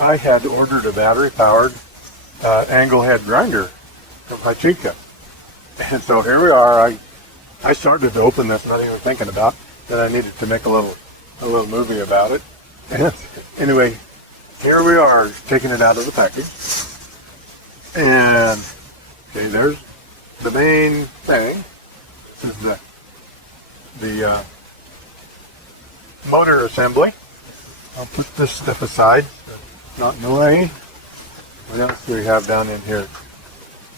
I had ordered a battery-powered angle head grinder from Hychika. And so here we are. I started to open this, not even thinking about that I needed to make a little movie about it. And anyway, here we are, taking it out of the package. And okay, there's the main thing. This is the motor assembly. I'll put this stuff aside, so it's not in the way. What else do we have down in here?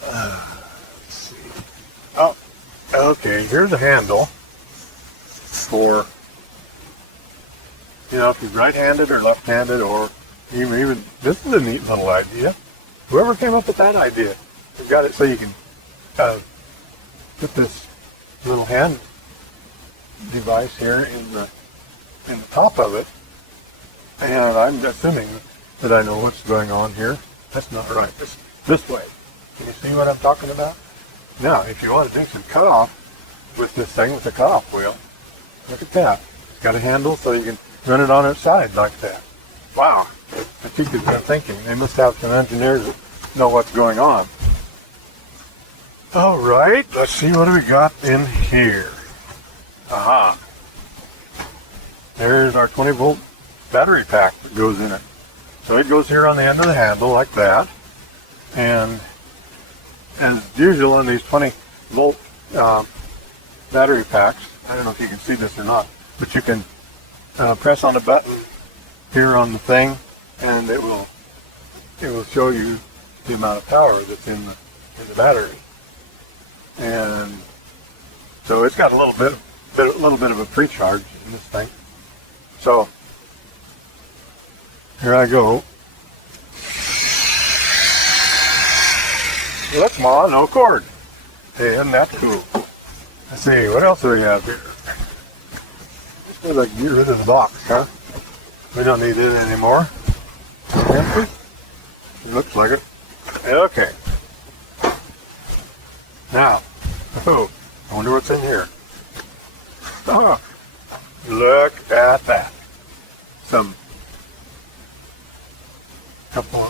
Let's see. Oh, okay, here's a handle for, you know, if you're right-handed or left-handed, or even, this is a neat little idea. Whoever came up with that idea, you've got it so you can put this little hand device here in the top of it. And I'm assuming that I know what's going on here. That's not right. This way. Can you see what I'm talking about? Now, if you want to do some cutoff with this thing, with the cutoff wheel, look at that. It's got a handle so you can run it on its side like that. Wow. I think they've been thinking. They must have some engineers that know what's going on. All right. Let's see what we got in here. Aha. There's our 20-volt battery pack that goes in it. So it goes here on the end of the handle like that. And as usual in these 20-volt battery packs, I don't know if you can see this or not, but you can press on a button here on the thing, and it will show you the amount of power that's in the battery. And so it's got a little bit of a pre-charge in this thing. So here I go. Look, Ma, no cord. Hey, isn't that cool? Let's see, what else do we have here? Just gotta get rid of the box, huh? We don't need it anymore. Empty? It looks like it. Okay. Now, oh, I wonder what's in here. Oh, look at that.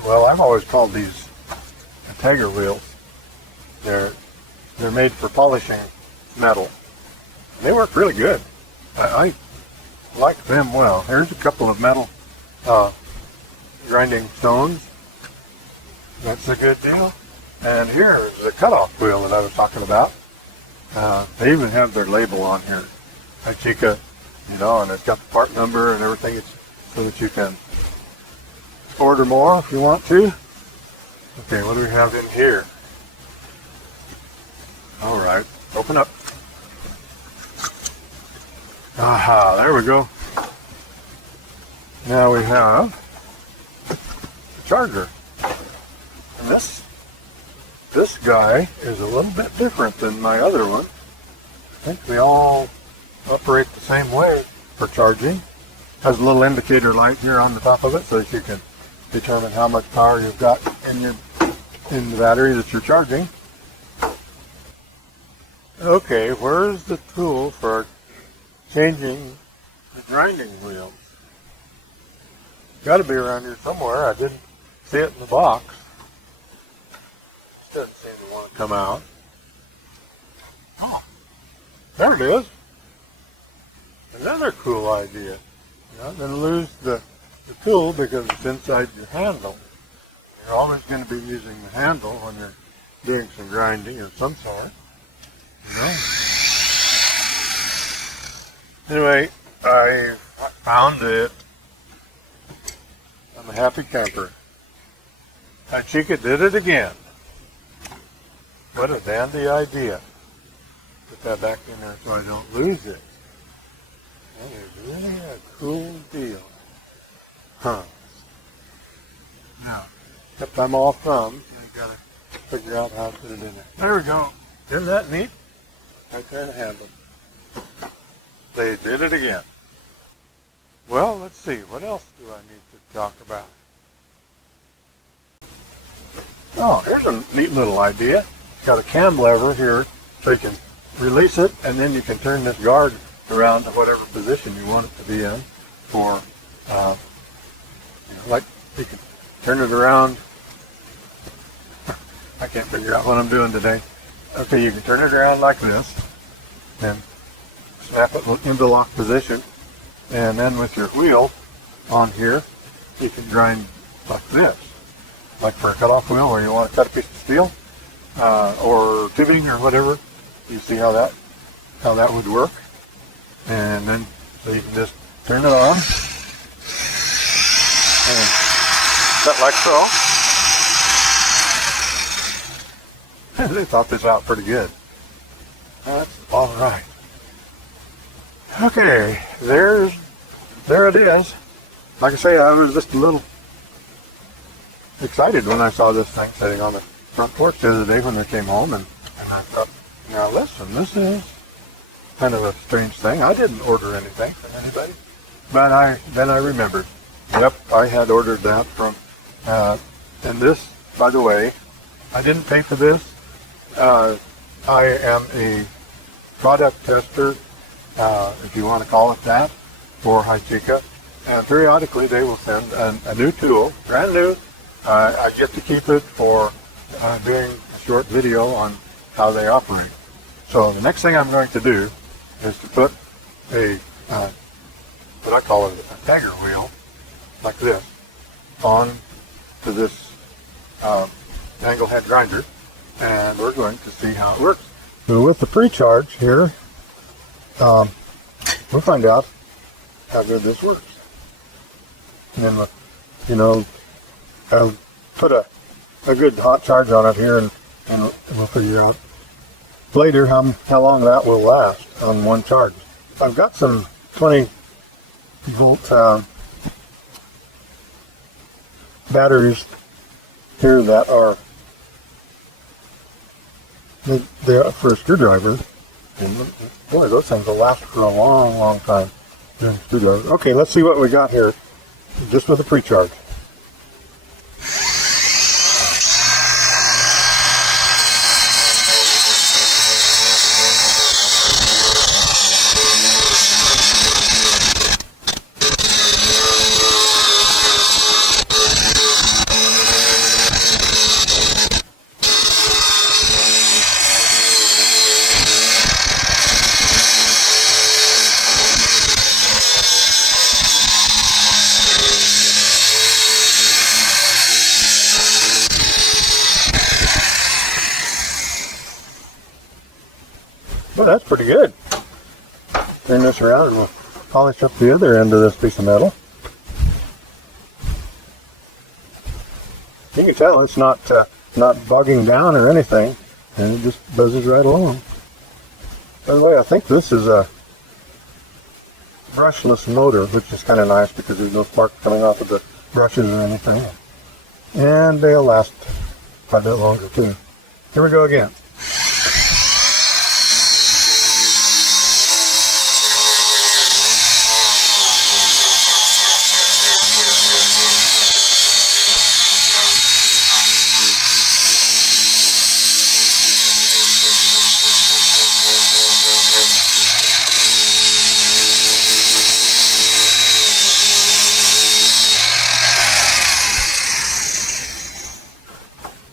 Well, I've always called these Tiger wheels. They're made for polishing metal. And they work really good. I like them well. Here's a couple of metal grinding stones. That's a good deal. And here's the cutoff wheel that I was talking about. They even have their label on here. Hychika, you know, and it's got the part number and everything. It's so that you can order more if you want to. Okay, what do we have in here? All right, open up. Aha, there we go. Now we have the charger. And this guy is a little bit different than my other one. I think they all operate the same way for charging. Has a little indicator light here on the top of it so that you can determine how much power you've got in the battery that you're charging. Okay, where's the tool for changing the grinding wheels? Got to be around here somewhere. I didn't see it in the box. This doesn't seem to want to come out. Oh, there it is. Another cool idea. You're not going to lose the tool because it's inside your handle. You're always going to be using the handle when you're doing some grinding of some sort. You know? Anyway, I found it. I'm a happy camper. Hychika did it again. What a dandy idea. Put that back in there so I don't lose it. That is really a cool deal. Huh. Now, except I'm all thumbs, I gotta figure out how to put it in there. There we go. Isn't that neat? Right there in the handle. They did it again. Well, let's see. What else do I need to talk about? Oh, here's a neat little idea. It's got a cam lever here so you can release it, and then you can turn this guard around to whatever position you want it to be in for, like you can turn it around. I can't figure out what I'm doing today. Okay, you can turn it around like this and snap it into lock position. And then with your wheel on here, you can grind like this. Like for a cutoff wheel where you want to cut a piece of steel or tubing or whatever. You see how that would work. And then so you can just turn it on and cut like so. They thought this out pretty good. That's all right. Okay, there it is. Like I say, I was just a little excited when I saw this thing sitting on the front porch the other day when I came home, and I thought, now listen, this is kind of a strange thing. I didn't order anything from anybody, but then I remembered. Yep, I had ordered that from, and this, by the way, I didn't pay for this. I am a product tester, if you want to call it that, for Hychika. And periodically they will send a new tool, brand new. I get to keep it for doing a short video on how they operate. So the next thing I'm going to do is to put a, what I call it, a tagger wheel, like this, on to this angle head grinder. And we're going to see how it works. So with the pre-charge here, we'll find out how good this works. And then, you know, I'll put a good hot charge on it here, and we'll figure out later how long that will last on one charge. I've got some 20 volt batteries here that are they're for a screwdriver, and boy, those things will last for a long time. Screwdriver. Okay, let's see what we got here, just with a pre-charge. Well, that's pretty good. Turn this around and we'll polish up the other end of this piece of metal. You can tell it's not bogging down or anything, and it just buzzes right along. By the way, I think this is a brushless motor, which is kind of nice because there's no spark coming off of the brushes or anything. And they'll last quite a bit longer too. Here we go again.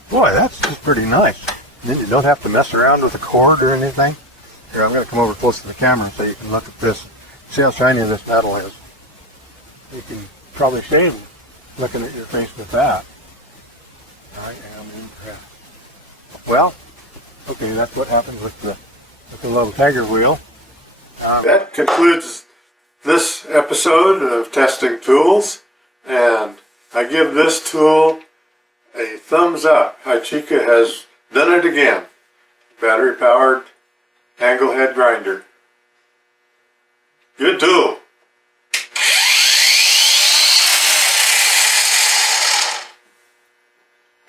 Boy, that's just pretty nice. Then you don't have to mess around with the cord or anything. Here, I'm going to come over close to the camera so you can look at this. See how shiny this metal is. You can probably shame looking at your face with that. I am impressed. Well, okay, that's what happens with the little tagger wheel. That concludes this episode of Testing Tools, and I give this tool a thumbs up. Hychika has done it again. Battery powered angle head grinder. Good tool.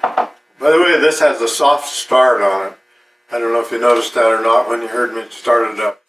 By the way, this has a soft start on it. I don't know if you noticed that or not when you heard me start it up.